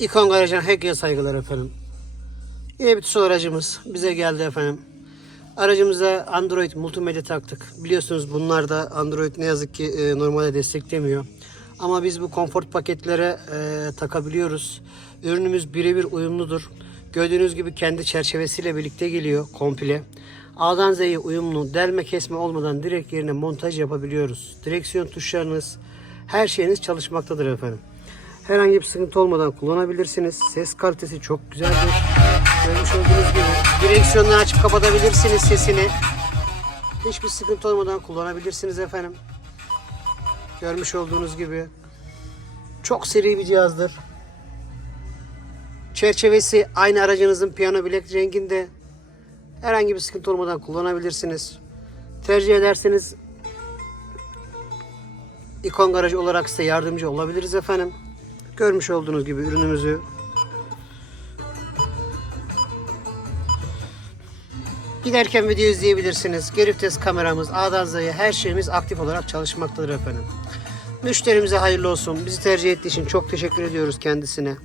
İkon Garajı'na herkese saygılar efendim. Yine bir TUSO aracımız bize geldi efendim. Aracımıza Android multimedya taktık. Biliyorsunuz bunlar da Android ne yazık ki e, normalde desteklemiyor. Ama biz bu konfort paketlere e, takabiliyoruz. Ürünümüz birebir uyumludur. Gördüğünüz gibi kendi çerçevesiyle birlikte geliyor komple. A'dan Z'ye uyumlu, delme kesme olmadan direkt yerine montaj yapabiliyoruz. Direksiyon tuşlarınız, her şeyiniz çalışmaktadır efendim. Herhangi bir sıkıntı olmadan kullanabilirsiniz. Ses kalitesi çok güzeldir. Görmüş olduğunuz gibi direksiyonunu açıp kapatabilirsiniz sesini. Hiçbir sıkıntı olmadan kullanabilirsiniz efendim. Görmüş olduğunuz gibi. Çok seri bir cihazdır. Çerçevesi aynı aracınızın piyano bilek renginde. Herhangi bir sıkıntı olmadan kullanabilirsiniz. Tercih ederseniz ikon garajı olarak size yardımcı olabiliriz efendim. Görmüş olduğunuz gibi ürünümüzü Giderken video izleyebilirsiniz. Geri vites kameramız, A'dan Z'ye her şeyimiz aktif olarak çalışmaktadır efendim. Müşterimize hayırlı olsun. Bizi tercih ettiği için çok teşekkür ediyoruz kendisine.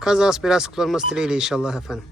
Kazası biraz kullanması dileğiyle inşallah efendim.